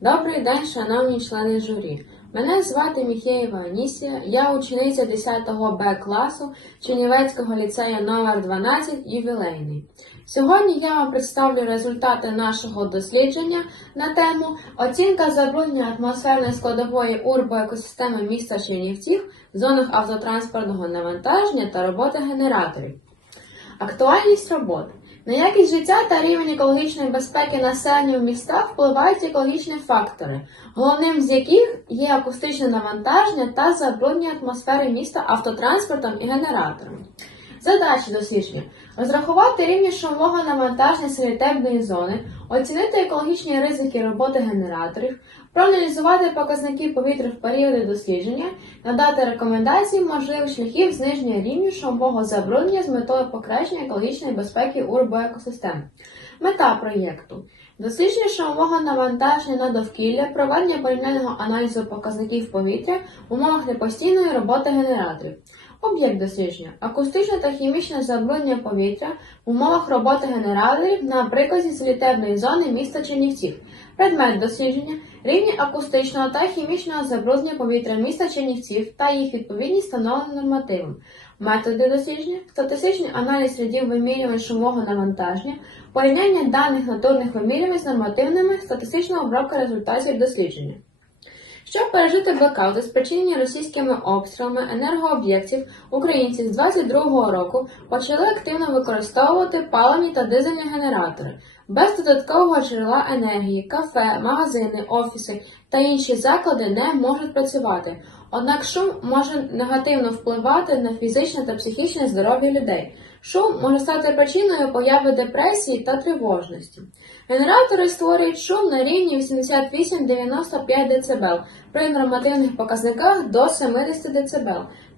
Добрий день, шановні члени журі. Мене звати Міхеєва Анісія, я учениця 10 Б класу Чернівецького ліцею номер 12 ювілейний. Сьогодні я вам представлю результати нашого дослідження на тему оцінка забруднення атмосферної складової урбоекосистеми міста Чернівців зонах автотранспортного навантаження та роботи генераторів. Актуальність роботи. На якість життя та рівень екологічної безпеки населення в містах впливають екологічні фактори, головним з яких є акустичне навантаження та забруднення атмосфери міста автотранспортом і генераторами. Задачі дослідження розрахувати рівні шумового навантаження санітарної зони, оцінити екологічні ризики роботи генераторів, проаналізувати показники повітря в періоди дослідження, надати рекомендації можливих шляхів зниження рівню шумового забруднення з метою покращення екологічної безпеки урбоекосистем. Мета проєкту дослідження шумового навантаження на довкілля, проведення порівняльного аналізу показників повітря в умовах непостійної роботи генераторів. Об'єкт дослідження акустичне та хімічне забруднення повітря в умовах роботи генераторів на прикладі солітарної зони міста Чернівців. Предмет дослідження рівні акустичного та хімічного забруднення повітря міста Чернівців та їх відповідність встановленим нормативам. Методи дослідження, статистичний аналіз слідів вимірювань шумового навантаження, порівняння даних натурних вимірювань з нормативними, статистична обробка результатів дослідження. Щоб пережити блекаути, спричинені російськими обстрілами енергооб'єктів, українці з 22-го року почали активно використовувати паливні та дизельні генератори. Без додаткового джерела енергії, кафе, магазини, офіси та інші заклади не можуть працювати. Однак шум може негативно впливати на фізичне та психічне здоров'я людей. Шум може стати причиною появи депресії та тривожності. Генератори створюють шум на рівні 88-95 дБ при нормативних показниках до 70 дБ.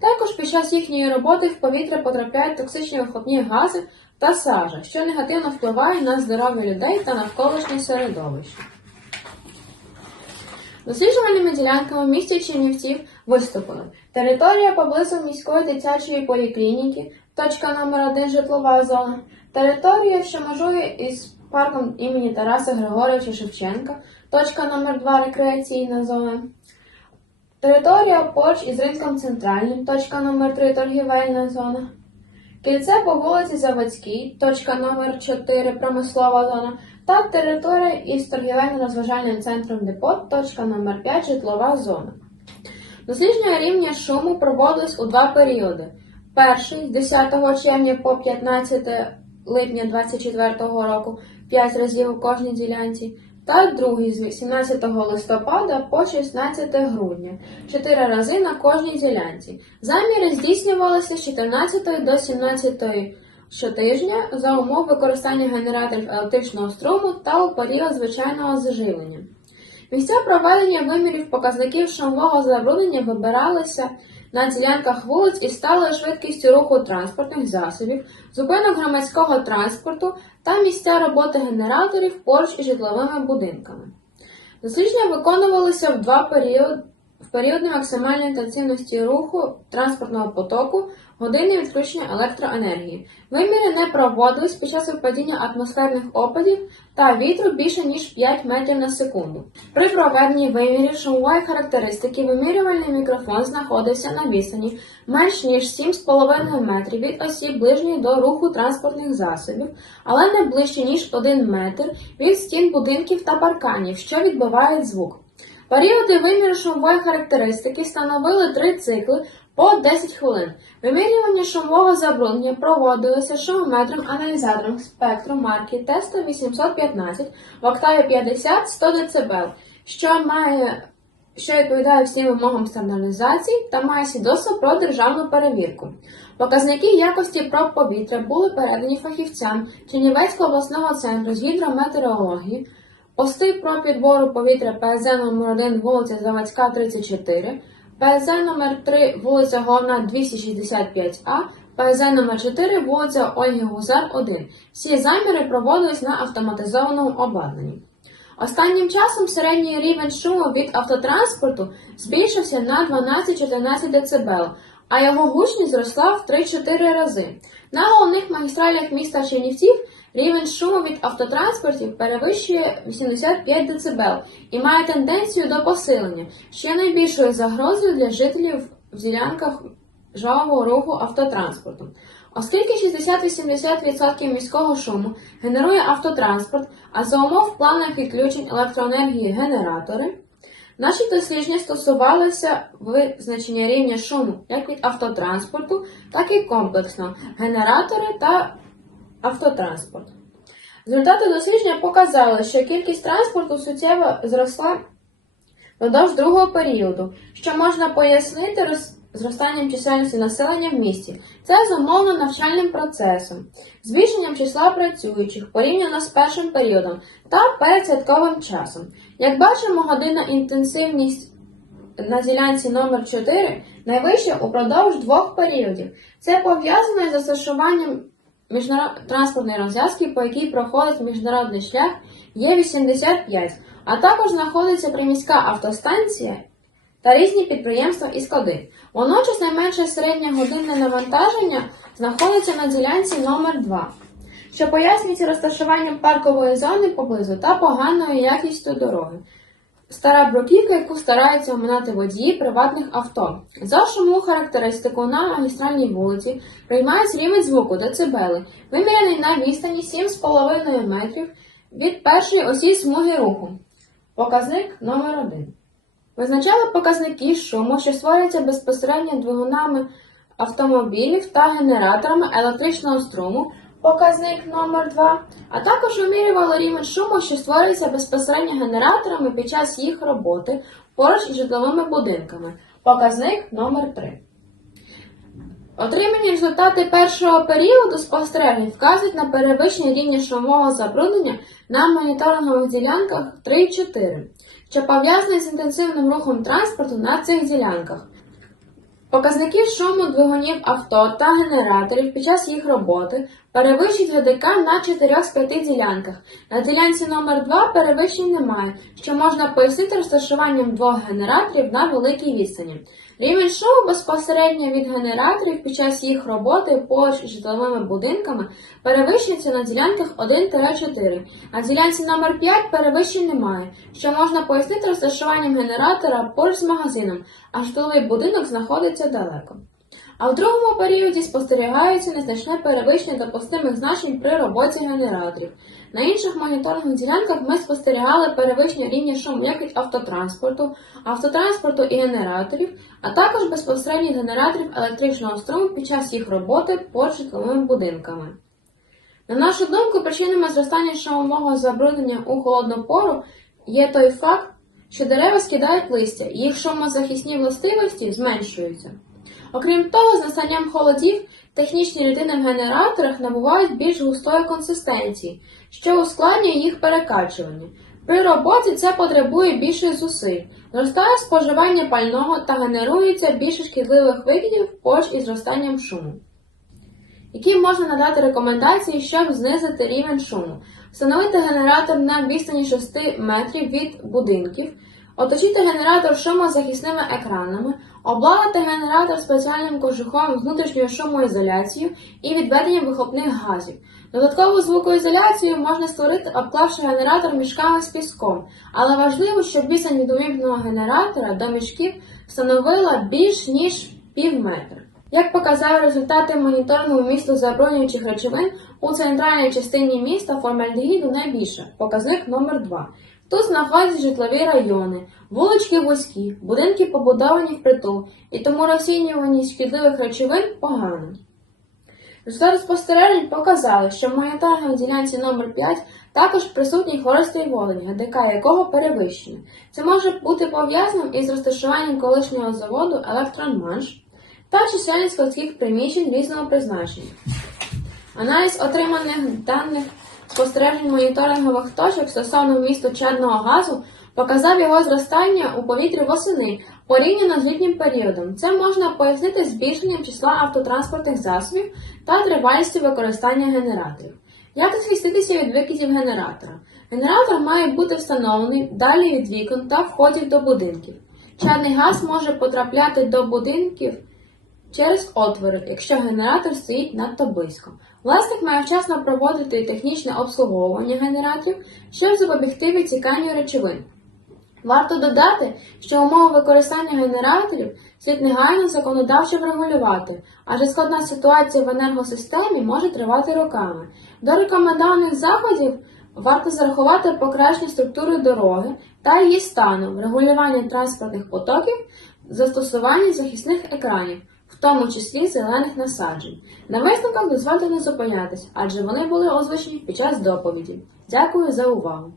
Також під час їхньої роботи в повітря потрапляють токсичні вихлопні гази та сажа, що негативно впливає на здоров'я людей та навколишнє середовище. Досліджувальними ділянками в місті Чернівців виступили територія поблизу міської дитячої поліклініки, точка номер 1 житлова зона, територія, що межує із парком імені Тараса Григоровича Шевченка, точка номер 2 рекреаційна зона, територія поруч із ринком центральним, точка номер 3 торгівельна зона. Кільце по вулиці Заводській, точка номер 4 промислова зона. Та територія із торгівельно-розважальним центром Депот, точка номер 5 житлова зона. Дослідження рівня шуму проводилось у два періоди. Перший з 10 червня по 15 липня 2024 року 5 разів у кожній ділянці, та другий з 18 листопада по 16 грудня 4 рази на кожній ділянці. Заміри здійснювалися з 14 до 17 щотижня за умов використання генераторів електричного струму та у період звичайного заживлення. Місця проведення вимірів показників шумового забруднення вибиралися на ділянках вулиць із сталою швидкістю руху транспортних засобів, зупинок громадського транспорту та місця роботи генераторів поруч із житловими будинками. Дослідження виконувалися в два періоди. В періоди максимальної інтенсивності руху транспортного потоку, години відключення електроенергії. Виміри не проводились під час випадіння атмосферних опадів та вітру більше ніж 5 метрів на секунду. При проведенні вимірів шумової характеристики вимірювальний мікрофон знаходився на відстані менш ніж 7,5 метрів від осі ближньої до руху транспортних засобів, але не ближче ніж 1 метр від стін будинків та парканів, що відбивають звук. Періоди виміру шумової характеристики становили три цикли по 10 хвилин. Вимірювання шумового забруднення проводилося шумометром аналізатором спектру марки Т-100-815 в октаві 50-100 дБ, що має що відповідає всім вимогам стандартизації та має свідоцтво про державну перевірку. Показники якості проб повітря були передані фахівцям Чернівецького обласного центру з гідрометеорології, Пости про підбору повітря ПЗ номер 1 вулиця Заводська, 34, ПЗ номер 3 вулиця Головна 265А, ПЗ номер 4 вулиця Ольги Гузар, 1. Всі заміри проводились на автоматизованому обладнанні. Останнім часом середній рівень шуму від автотранспорту збільшився на 12-14 дБ, а його гучність зросла в 3-4 рази. На головних магістралях міста Чернівців Рівень шуму від автотранспортів перевищує 85 дБ і має тенденцію до посилення, що є найбільшою загрозою для жителів в ділянках жвавого руху автотранспорту. Оскільки 60-80% міського шуму генерує автотранспорт, а за умов планових відключень електроенергії генератори, наші дослідження стосувалися визначення рівня шуму як від автотранспорту, так і комплексно генератори та автотранспорт. Результати дослідження показали, що кількість транспорту суттєво зросла впродовж другого періоду, що можна пояснити роз- зростанням чисельності населення в місті. Це зумовлено навчальним процесом, збільшенням числа працюючих порівняно з першим періодом та передсвятковим часом. Як бачимо, годинна інтенсивність на ділянці номер 4 найвища упродовж двох періодів. Це пов'язано із застосуванням. Транспортної розв'язки, по якій проходить міжнародний шлях Є85, а також знаходиться приміська автостанція та різні підприємства і склади. Водночас найменше середнє годинне навантаження знаходиться на ділянці номер 2 що пояснюється розташуванням паркової зони поблизу та поганою якістю дороги. Стара бруківка, яку стараються оминати водії приватних авто. За шуму характеристику на магістральній вулиці приймають рівень звуку децибели, виміряний на відстані 7,5 метрів від першої осі смуги руху. Показник номер 1 Визначали показники шуму, що створюються безпосередньо двигунами автомобілів та генераторами електричного струму, показник номер 2 а також вимірювали рівень шуму, що створюється безпосередньо генераторами під час їх роботи поруч із житловими будинками, показник номер 3 Отримані результати першого періоду спостережень вказують на перевищення рівня шумового забруднення на моніторингових ділянках 3 і 4, що пов'язані з інтенсивним рухом транспорту на цих ділянках. Показники шуму двигунів авто та генераторів під час їх роботи перевищують ГДК на 4 з 5 ділянках. На ділянці номер 2 перевищень немає, що можна пояснити розташуванням двох генераторів на великій відстані. Рівень шуму безпосередньо від генераторів під час їх роботи поруч житловими будинками перевищується на ділянках 1-4. На ділянці номер 5 перевищень немає, що можна пояснити розташуванням генератора поруч з магазином, а житловий будинок знаходиться далеко. А в другому періоді спостерігається незначне перевищення допустимих значень при роботі генераторів. На інших моніторингових ділянках ми спостерігали перевищення рівня шуму автотранспорту, автотранспорту і генераторів, а також безпосередньо генераторів електричного струму під час їх роботи з житловими будинками. На нашу думку, причинами зростання шумового забруднення у холодну пору є той факт, що дерева скидають листя, їх шумозахисні властивості зменшуються. Окрім того, з настанням холодів технічні рідини в генераторах набувають більш густої консистенції, що ускладнює їх перекачування. При роботі це потребує більше зусиль, зростає споживання пального та генерується більше шкідливих викидів поруч із зростанням шуму. Які можна надати рекомендації, щоб знизити рівень шуму, встановити генератор на відстані 6 метрів від будинків, оточити генератор шумозахисними екранами, обладнати генератор спеціальним кожухом з внутрішньою шумоізоляцією і відведенням вихлопних газів. Додаткову звукоізоляцію можна створити, обклавши генератор мішками з піском, але важливо, щоб відстань від генератора до мішків становила більш ніж пів метра. Як показали результати моніторингу місту забруднюючих речовин, у центральній частині міста формальдегіду найбільше, показник номер 2 Тут знаходяться житлові райони, вулички вузькі, будинки побудовані впритул, і тому розцінюваність шкідливих речовин погана. Результати спостережень показали, що в моніторинговій ділянці номер 5 також присутній хворостий волень, ГДК якого перевищене. Це може бути пов'язаним із розташуванням колишнього заводу Електронмаш та чисельність складських приміщень різного призначення. Аналіз отриманих даних спостережень моніторингових точок стосовно вмісту чадного газу показав його зростання у повітрі восени порівняно з літнім періодом. Це можна пояснити збільшенням числа автотранспортних засобів та тривалістю використання генераторів. Як захиститися від викидів генератора? Генератор має бути встановлений далі від вікон та входів до будинків. Чадний газ може потрапляти до будинків через отвори, якщо генератор стоїть надто близько. Власник має вчасно проводити технічне обслуговування генераторів, щоб запобігти відсіканню речовин. Варто додати, що умови використання генераторів слід негайно законодавчо врегулювати, адже складна ситуація в енергосистемі може тривати роками. До рекомендованих заходів варто зарахувати покращення структури дороги та її стану, врегулювання транспортних потоків, застосування захисних екранів, в тому числі зелених насаджень. На висновках дозвольте не зупинятись, адже вони були озвучені під час доповіді. Дякую за увагу!